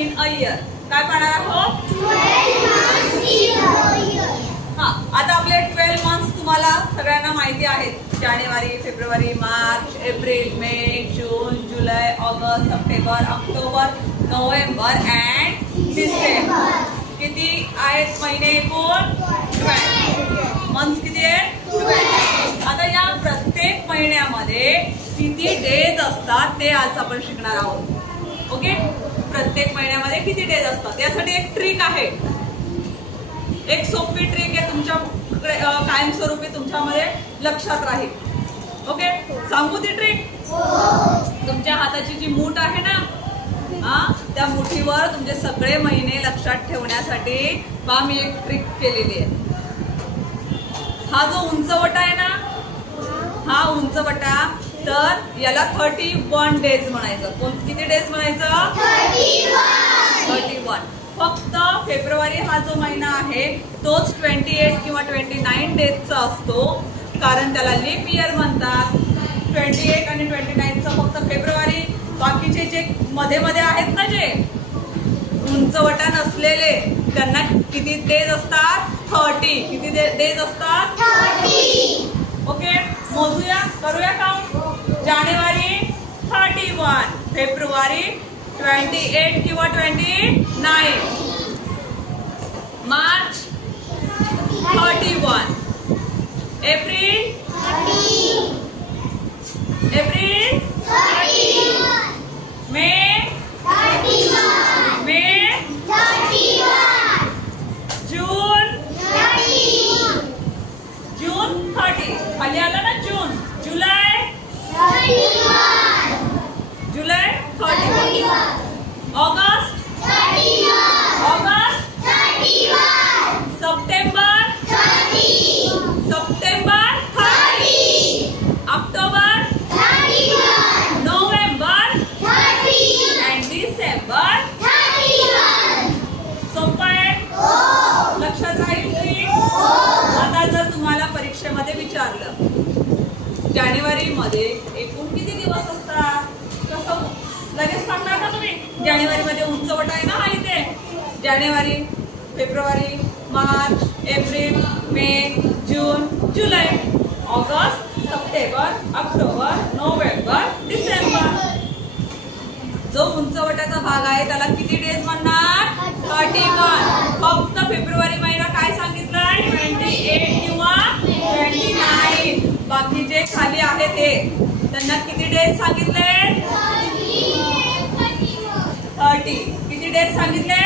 In a year. काय पाहणार आहोत? 12 months in a year. हा, आता आपले 12 मंथ्स तुम्हाला सगळ्यांना माहिती आहेत. जानेवारी, फेब्रुवारी, मार्च, एप्रिल, मे, जून, जुलै, ऑगस्ट, सप्टेंबर, ऑक्टोबर, नोव्हेंबर अँड डिसेंबर. किती आहेत महिने एकूण? 12. मंथ्स किती आहेत? 12. आता या प्रत्येक महिन्यामध्ये किती डेज असतात ते आज आपण शिकणार आहोत. ओके, प्रत्येक महिन्यामध्ये किती डेज असतात यासाठी एक ट्रिक आहे. एक सोपी ट्रिक आहे, तुमच्याकडे कायमस्वरूपी तुमच्यामध्ये लक्षात राहील. ओके, सांगू ती ट्रिक? तुमच्या हाताची जी मूठ आहे ना, त्या मुठीवर तुमचे सगळे महिने लक्षात ठेवण्यासाठी मी एक ट्रिक केलेली आहे. हा जो उंचवटा आहे ना, हा उंचवटा, तर याला 31 डेज म्हणायचं. किती डेज म्हणायचं? 31. फक्त फेब्रुवारी हा जो महिना आहे तोच 28 किंवा 29 डेजचा असतो, कारण त्याला लीप इयर म्हणतात. 28 आणि 29चा फक्त फेब्रुवारी. बाकीचे जे मध्ये मध्ये आहेत ना, जे उंचवटा नसलेले, त्यांना किती डेज असतात? 30. किती डेज असतात? 30. ओके, मोजूया, करूया काउंट. जानेवारी 31, फेब्रुवारी 28 किंवा 29, मार्च 31, एप्रिल 30. मे 31. मे 31. जून 30. जून 30. खाली आलं ना जून. जुलै 31. जुलै 31. August 31. August 31. September 30. September 30. October 31. November 30. And December 31. सोपं आहे, Oh. लक्षात राहील की? Oh. आता जर तुम्हाला परीक्षेमध्ये विचारलं जानेवारी मध्ये एकूण किती दिवस असतात, कसं लगेच सांगणार का तुम्ही? जानेवारी मध्ये उंचवटा आहे ना हा इथे. जानेवारी, फेब्रुवारी, मार्च, एप्रिल, मे, जून, जुलै, ऑगस्ट, सप्टेंबर, ऑक्टोबर, नोव्हेंबर, डिसेंबर. जो उंचवट्याचा भाग आहे त्याला किती डेज म्हणणार? 31. फक्त फेब्रुवारी महिना काय सांगितलं? 28 किंवा 29. बाकी जे खाली आहे ते त्यांना किती डेज सांगितले? 30. किती डेज सांगितले?